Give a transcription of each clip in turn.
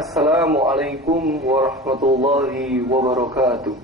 Assalamualaikum warahmatullahi wabarakatuh.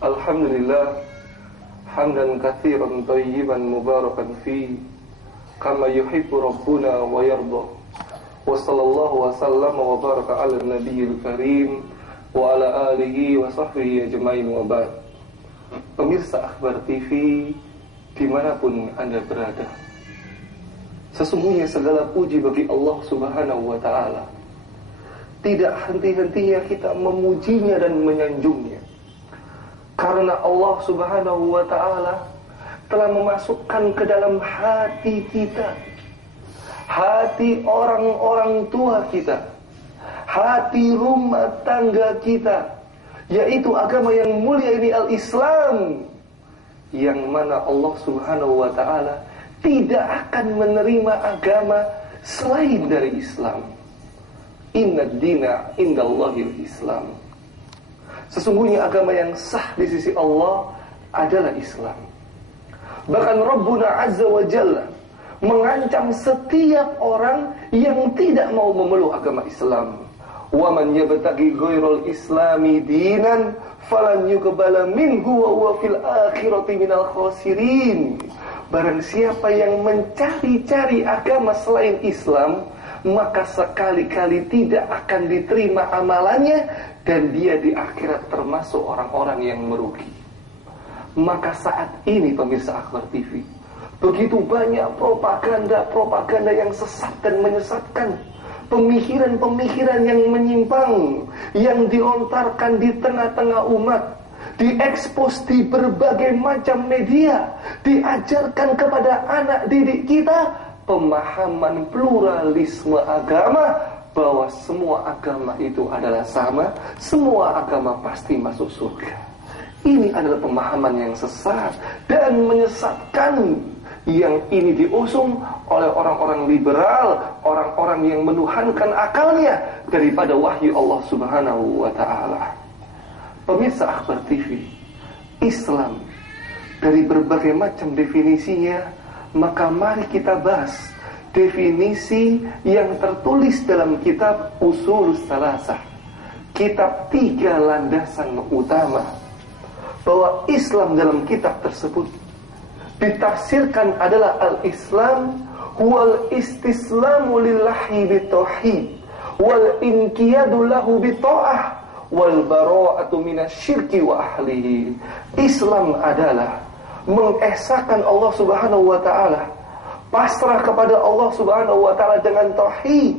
Alhamdulillah hamdan katsiran thayyiban mubarakan fi kama yuhibbu rabbuna wa yarda. Wa sallallahu wa sallama wa baraka ala nabiyil karim wa ala alihi wa sahbihi ajmain wa ba'd. Pemirsa Akhbar TV dimanapun Anda berada, sesungguhnya segala puji bagi Allah Subhanahu wa ta'ala. Tidak henti-hentinya kita memujinya dan menyanjungnya, karena Allah Subhanahu wa ta'ala telah memasukkan ke dalam hati kita, hati orang-orang tua kita, hati rumah tangga kita, yaitu agama yang mulia ini, al-Islam, yang mana Allah Subhanahu wa ta'ala tidak akan menerima agama selain dari Islam. Inna dina indallahil Islam. Sesungguhnya agama yang sah di sisi Allah adalah Islam. Bahkan Rabbuna Azza wa Jalla mengancam setiap orang yang tidak mau memeluk agama Islam. Wa man yabtaghi ghairal islami dinan falan yuqbala minhu wa huwa fil akhirati minal khasirin. Barang siapa yang mencari-cari agama selain Islam, maka sekali-kali tidak akan diterima amalannya, dan dia di akhirat termasuk orang-orang yang merugi. Maka saat ini pemirsa Akhbar TV, begitu banyak propaganda yang sesat dan menyesatkan, pemikiran-pemikiran yang menyimpang yang dilontarkan di tengah-tengah umat, diekspos di berbagai macam media, diajarkan kepada anak didik kita pemahaman pluralisme agama, bahwa semua agama itu adalah sama, semua agama pasti masuk surga. Ini adalah pemahaman yang sesat dan menyesatkan, yang ini diusung oleh orang-orang liberal, orang-orang yang menuhankan akalnya daripada wahyu Allah Subhanahu wa ta'ala. Pemirsa Akhbar TV, Islam dari berbagai macam definisinya, maka mari kita bahas definisi yang tertulis dalam kitab Ushulus Tsalatsah, kitab 3 landasan utama, bahwa Islam dalam kitab tersebut ditafsirkan adalah al-Islam huwal istislamu lillahi bitauhid wal inqiyadu lahu bita'ah wal bara'atu minasyirki wa ahlihi. Islam adalah mengesahkan Allah Subhanahu wa ta'ala, pasrah kepada Allah Subhanahu wa ta'ala dengan tauhid,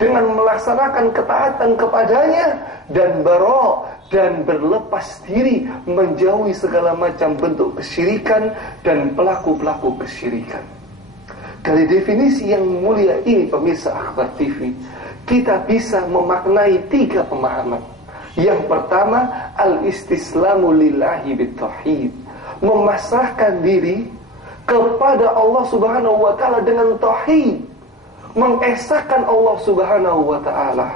dengan melaksanakan ketaatan kepadanya, dan bara', dan berlepas diri menjauhi segala macam bentuk kesyirikan dan pelaku-pelaku kesyirikan. Dari definisi yang mulia ini pemirsa Akhbar TV, kita bisa memaknai 3 pemahaman. Yang pertama, al-istislamu lillahi bitauhid, memasrahkan diri kepada Allah Subhanahu wa ta'ala dengan tauhid, mengesahkan Allah Subhanahu wa ta'ala.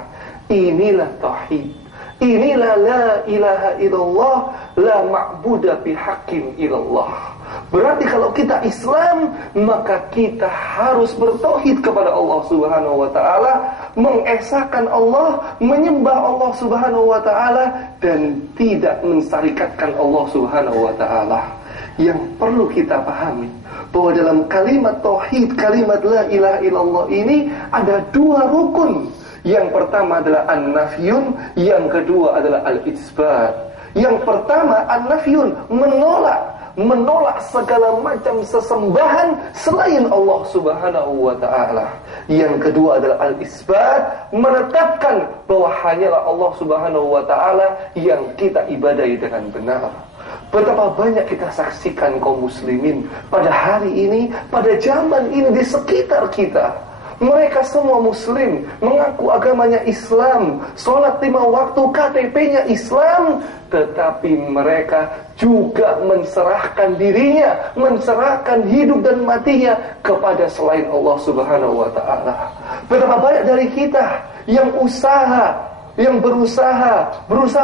Inilah tauhid, inilah la ilaha illallah, la ma'buda bihaqqin illallah. Berarti kalau kita Islam, maka kita harus bertauhid kepada Allah Subhanahu wa ta'ala, mengesahkan Allah, menyembah Allah Subhanahu wa ta'ala, dan tidak mensyarikatkan Allah Subhanahu wa ta'ala. Yang perlu kita pahami, bahwa dalam kalimat tauhid, kalimat la ilaha illallah ini ada 2 rukun. Yang pertama adalah an-nafyun, yang kedua adalah al-itsbat. Yang pertama an-nafyun, menolak segala macam sesembahan selain Allah Subhanahu wa ta'ala. Yang kedua adalah al-isbat, menetapkan bahwa hanyalah Allah Subhanahu wa ta'ala yang kita ibadahi dengan benar. Betapa banyak kita saksikan kaum muslimin pada hari ini, pada zaman ini, di sekitar kita. Mereka semua muslim, mengaku agamanya Islam, sholat 5 waktu, KTP-nya Islam, tetapi mereka juga menserahkan dirinya, menserahkan hidup dan matinya kepada selain Allah Subhanahu wa ta'ala. Betapa banyak dari kita yang usaha, yang berusaha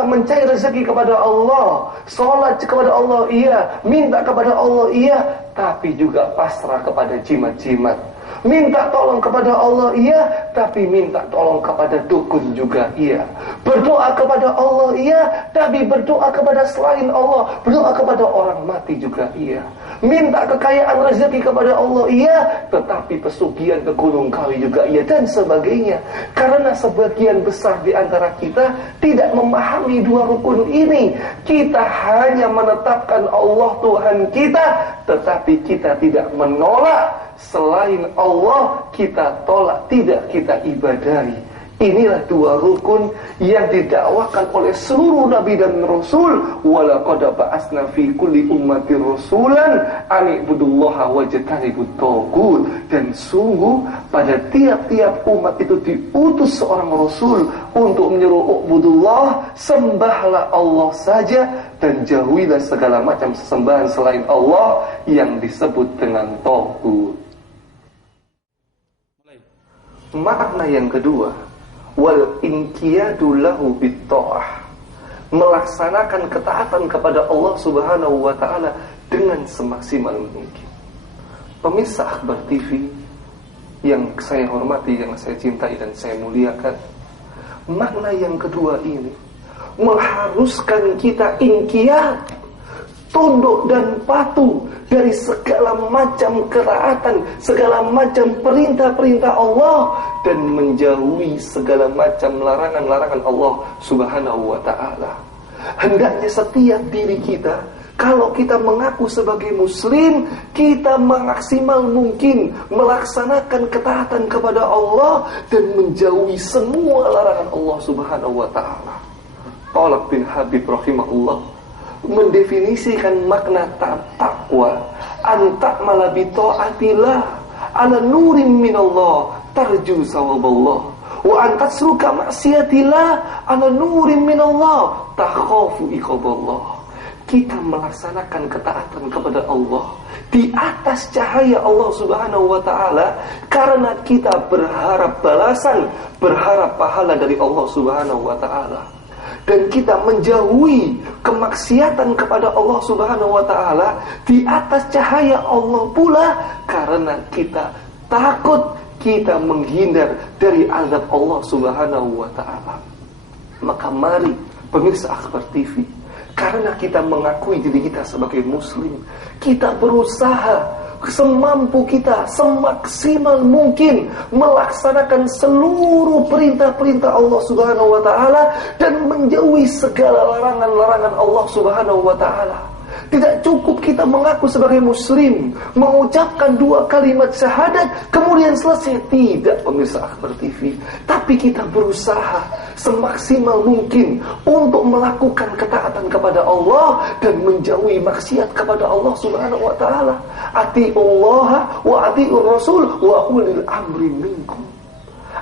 mencari rezeki kepada Allah, sholat kepada Allah iya, minta kepada Allah iya, tapi juga pasrah kepada jimat-jimat. Minta tolong kepada Allah iya, tapi minta tolong kepada dukun juga iya. Berdoa kepada Allah iya, tapi berdoa kepada selain Allah, berdoa kepada orang mati juga iya. Minta kekayaan rezeki kepada Allah iya, tetapi pesugihan ke Gunung Kawi juga iya, dan sebagainya. Karena sebagian besar di antara kita tidak memahami dua rukun ini. Kita hanya menetapkan Allah Tuhan kita, tetapi kita tidak menolak selain Allah, kita tolak, tidak kita ibadahi. Inilah dua rukun yang didakwakan oleh seluruh nabi dan rasul. Walaqad ba'atsna fi kulli ummatin rasulan an ibudullaha wajtanibut taghut. Dan sungguh pada tiap-tiap umat itu diutus seorang rasul untuk menyeru ubudullah, sembahlah Allah saja dan jauhilah segala macam sesembahan selain Allah yang disebut dengan taghut. Makna yang kedua, wal inqiyadu lahu bitta'ah, melaksanakan ketaatan kepada Allah Subhanahu wa taala dengan semaksimal mungkin. Pemirsa Akhbar TV yang saya hormati, yang saya cintai dan saya muliakan, makna yang kedua ini mengharuskan kita inqiyad, tunduk dan patuh dari segala macam ketaatan, segala macam perintah-perintah Allah, dan menjauhi segala macam larangan-larangan Allah Subhanahu wa ta'ala. Hendaknya setiap diri kita, kalau kita mengaku sebagai muslim, kita maksimal mungkin melaksanakan ketaatan kepada Allah dan menjauhi semua larangan Allah Subhanahu wa ta'ala. Talib bin Habib rahimahullah mendefinisikan makna takwa, anta'mala bi ta'atillah ala nurim minallah tarju sawaballah, wa antasruka maksiatillah ala nurim minallah takhafu iqaballah. Kita melaksanakan ketaatan kepada Allah di atas cahaya Allah Subhanahu wa ta'ala karena kita berharap balasan, berharap pahala dari Allah Subhanahu wa ta'ala. Dan kita menjauhi kemaksiatan kepada Allah Subhanahu wa ta'ala di atas cahaya Allah pula karena kita takut, kita menghindar dari azab Allah Subhanahu wa ta'ala. Maka mari pemirsa Akhbar TV, karena kita mengakui diri kita sebagai muslim, kita berusaha semampu kita, semaksimal mungkin melaksanakan seluruh perintah-perintah Allah Subhanahu wa ta'ala dan menjauhi segala larangan-larangan Allah Subhanahu wa ta'ala. Tidak cukup kita mengaku sebagai muslim, mengucapkan dua kalimat syahadat kemudian selesai. Tidak pemirsa Akhbar TV, tapi kita berusaha semaksimal mungkin untuk melakukan ketaatan kepada Allah dan menjauhi maksiat kepada Allah Subhanahu wa ta'ala. Atiullaha wa atiur rasul wa ulil amri minkum.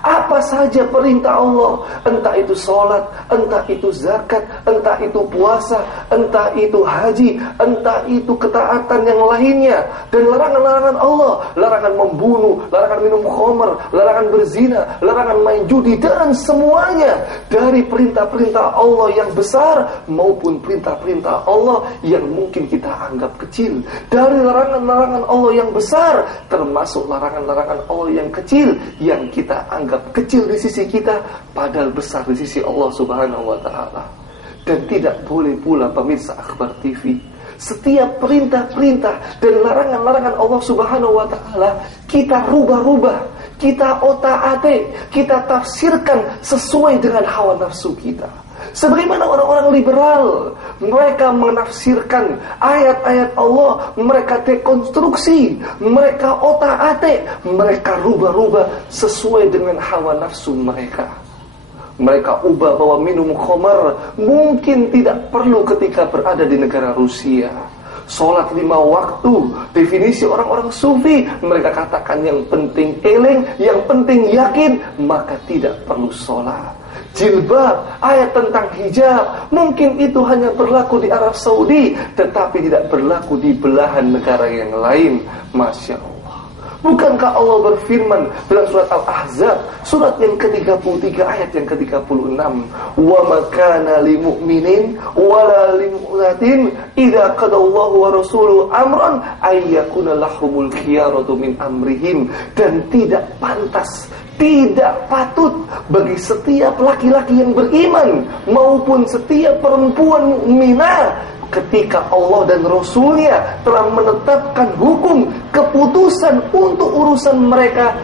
Apa saja perintah Allah, entah itu sholat, entah itu zakat, entah itu puasa, entah itu haji, entah itu ketaatan yang lainnya, dan larangan-larangan Allah, larangan membunuh, larangan minum khamr, larangan berzina, larangan main judi, dan semuanya dari perintah-perintah Allah yang besar maupun perintah-perintah Allah yang mungkin kita anggap kecil. Dari larangan-larangan Allah yang besar termasuk larangan-larangan Allah yang kecil yang kita anggap kecil di sisi kita padahal besar di sisi Allah Subhanahu wa ta'ala. Dan tidak boleh pula pemirsa Akhbar TV, setiap perintah-perintah dan larangan-larangan Allah Subhanahu wa ta'ala kita rubah-rubah, kita otak-atik, kita tafsirkan sesuai dengan hawa nafsu kita. Sebagaimana orang-orang liberal, mereka menafsirkan ayat-ayat Allah, mereka dekonstruksi, mereka otak-atik, mereka rubah-rubah sesuai dengan hawa nafsu mereka. Mereka ubah bahwa minum khamar mungkin tidak perlu ketika berada di negara Rusia. Sholat 5 waktu, definisi orang-orang sufi, mereka katakan yang penting eling, yang penting yakin, maka tidak perlu sholat. Jilbab, ayat tentang hijab, mungkin itu hanya berlaku di Arab Saudi, tetapi tidak berlaku di belahan negara yang lain. Masya Allah. Bukankah Allah berfirman dalam surat Al-Ahzab, surat yang ke-33 ayat yang ke-36, "Wa ma kana lil mu'minin wala lil mu'minatin idza qadallahu wa rasuluhu amran ay yakuna lahumul khiyaratu min amrihim." Dan tidak pantas, tidak patut bagi setiap laki-laki yang beriman maupun setiap perempuan mukminah ketika Allah dan Rasulnya telah menetapkan hukum keputusan untuk urusan mereka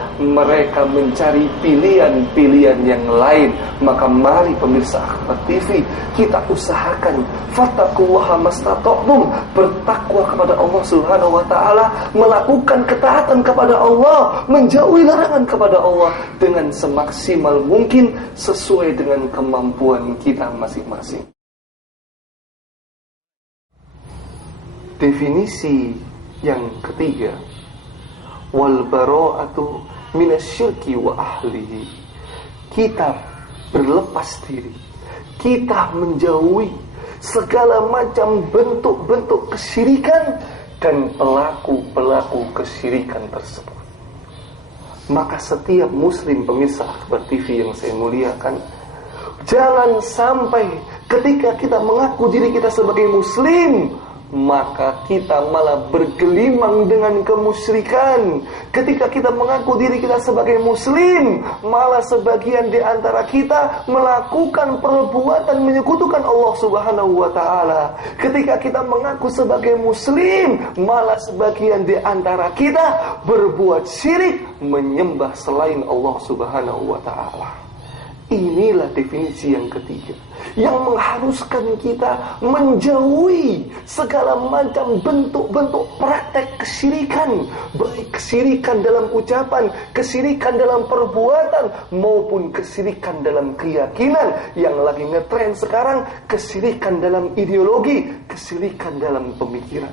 mencari pilihan-pilihan yang lain. Maka mari pemirsa Akhbar TV, kita usahakan fattaqullaha mastata'tum, bertakwa kepada Allah Subhanahu wa taala, melakukan ketaatan kepada Allah, menjauhi larangan kepada Allah dengan semaksimal mungkin sesuai dengan kemampuan kita masing-masing. Definisi yang ketiga, wal bara'atu minasyirki wa ahlihi. Kita berlepas diri, kita menjauhi segala macam bentuk-bentuk kesyirikan dan pelaku-pelaku kesyirikan tersebut. Maka setiap muslim pemirsa Akhbar TV yang saya muliakan, jangan sampai ketika kita mengaku diri kita sebagai muslim, maka kita malah bergelimang dengan kemusyrikan. Ketika kita mengaku diri kita sebagai muslim, malah sebagian di antara kita melakukan perbuatan menyekutukan Allah Subhanahu wa taala. Ketika kita mengaku sebagai muslim, malah sebagian di antara kita berbuat syirik, menyembah selain Allah Subhanahu wa taala. Inilah definisi yang ketiga, yang mengharuskan kita menjauhi segala macam bentuk-bentuk praktek kesyirikan, baik kesyirikan dalam ucapan, kesyirikan dalam perbuatan, maupun kesyirikan dalam keyakinan. Yang lagi ngetren sekarang, kesyirikan dalam ideologi, kesyirikan dalam pemikiran.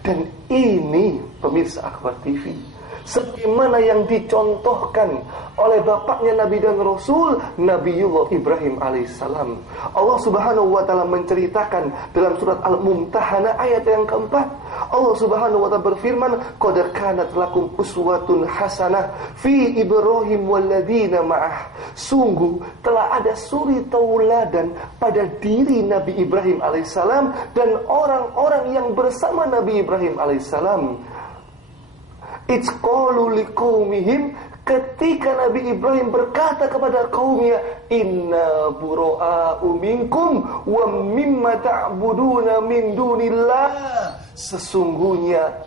Dan ini pemirsa Akhbar TV, sebagaimana yang dicontohkan oleh bapaknya Nabi dan Rasul, Nabiullah Ibrahim alaihissalam. Allah Subhanahu wa taala menceritakan dalam surat Al-Mumtahanah ayat yang keempat. Allah Subhanahu wa taala berfirman, "Qad kanat lakum uswatun hasanah fi Ibrahim walladzina ma'ah." Sungguh telah ada suri tauladan pada diri Nabi Ibrahim alaihissalam dan orang-orang yang bersama Nabi Ibrahim alaihissalam. It's qalu liqaumihim, ketika Nabi Ibrahim berkata kepada kaumnya, "Inna bura'a'u minkum wa mimma ta'buduna min dunillah." Sesungguhnya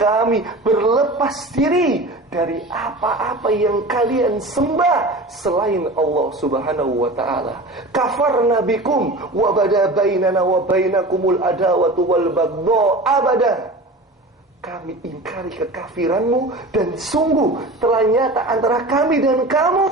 kami berlepas diri dari apa-apa yang kalian sembah selain Allah Subhanahu wa taala. Kafarna bikum wa bada bainana wa bainakumul adawatu wal baghdha abada. Kami ingkari kekafiranmu dan sungguh telah nyata antara kami dan kamu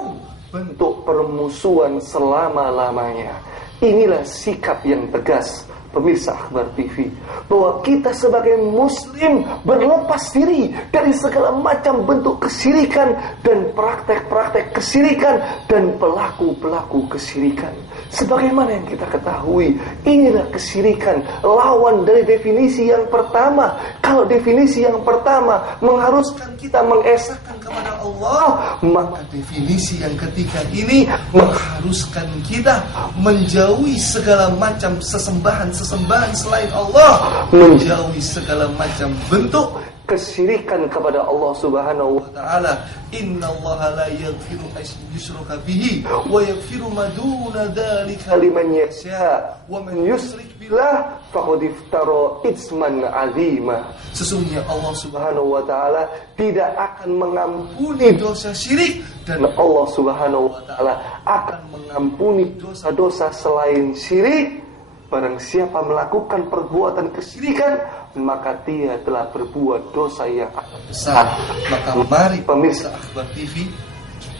bentuk permusuhan selama-lamanya. Inilah sikap yang tegas pemirsa Akhbar TV, bahwa kita sebagai muslim berlepas diri dari segala macam bentuk kesyirikan dan praktek-praktek kesyirikan dan pelaku-pelaku kesyirikan. Sebagaimana yang kita ketahui, inilah kesyirikan, lawan dari definisi yang pertama. Kalau definisi yang pertama mengharuskan kita mengesahkan kepada Allah, maka definisi yang ketiga ini mengharuskan kita menjauhi segala macam sesembahan selain Allah, menjauhi segala macam bentuk kesyirikan kepada Allah Subhanahu wa taala. Innallaha la yaghfiru an yushraka bihi wa yaghfiru ma duna dzalika liman yasha wa man yusyrik billah faqad iftara itsman 'azima. Sesungguhnya Allah Subhanahu wa taala tidak akan mengampuni dosa syirik, dan Allah Subhanahu wa taala akan mengampuni dosa-dosa selain syirik. Barang siapa melakukan perbuatan kesyirikan, maka dia telah berbuat dosa yang amat besar. Maka mari pemirsa Akhbar TV,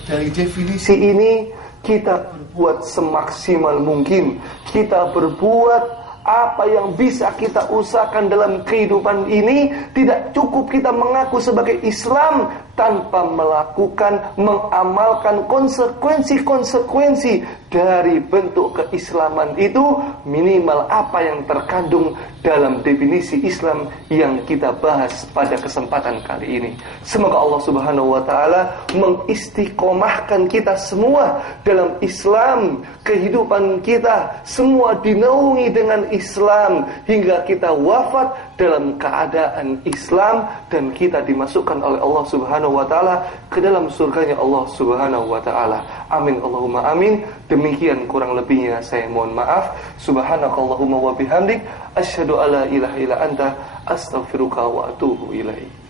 dari definisi ini kita berbuat semaksimal mungkin. Kita berbuat Apa yang bisa kita usahakan dalam kehidupan ini, tidak cukup kita mengaku sebagai Islam tanpa melakukan, mengamalkan konsekuensi-konsekuensi dari bentuk keislaman itu, minimal apa yang terkandung dalam definisi Islam yang kita bahas pada kesempatan kali ini. Semoga Allah Subhanahu wa taala mengistiqomahkan kita semua dalam Islam, kehidupan kita semua dinaungi dengan Islam hingga kita wafat dalam keadaan Islam dan kita dimasukkan oleh Allah Subhanahu wa taala ke dalam surganya Allah Subhanahu wa taala. Amin Allahumma amin. Demikian kurang lebihnya saya mohon maaf. Subhanakallahumma wa bihamdik asyhadu alla ilaha illa anta astaghfiruka wa atubu ilaik.